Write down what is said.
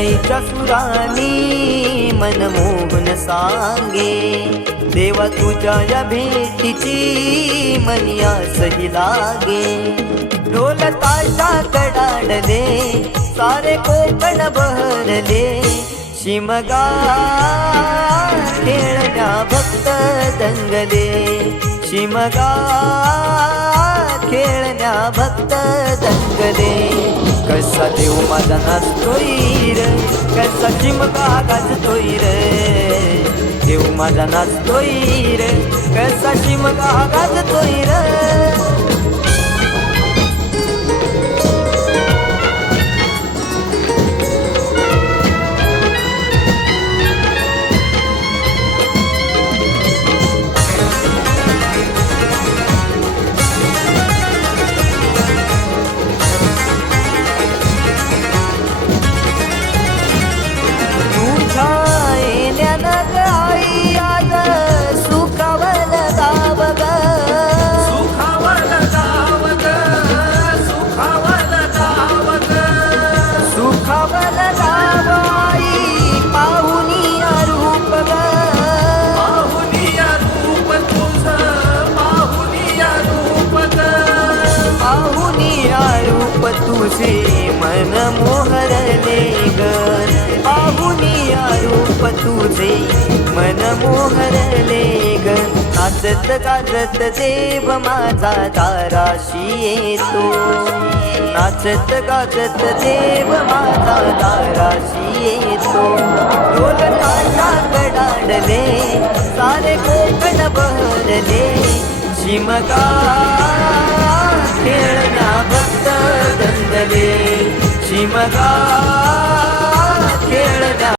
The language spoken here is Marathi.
सनईच्या सुरानी मनमोहन सांगे, देवा तुझ्या या भेटीची मनी आसही लागे. ढोल ताशा कडाडले सारे कोकण बहरले, शिमगा खेळण्या भक्त दंगले, शिमगा खेळण्या भक्त दंगले. कसा देव माझा नाचतोय रे, कसा चिमका गाजतोय रे, देव माझा नाचतोय रे, कसा चिमका गाजतोय रे. तुझे मन मोहरले ग, पाहुनिया रूप तुझे मन मोहरले ग. नाचत गाजत देव माझा दाराशी येतो, नाचत गाजत देव माझा दाराशी येतो. ढोल ताशा कडाडले सारे कोकण बहरले, शिमगा खेळण्या भक्त दंगले, शिमगा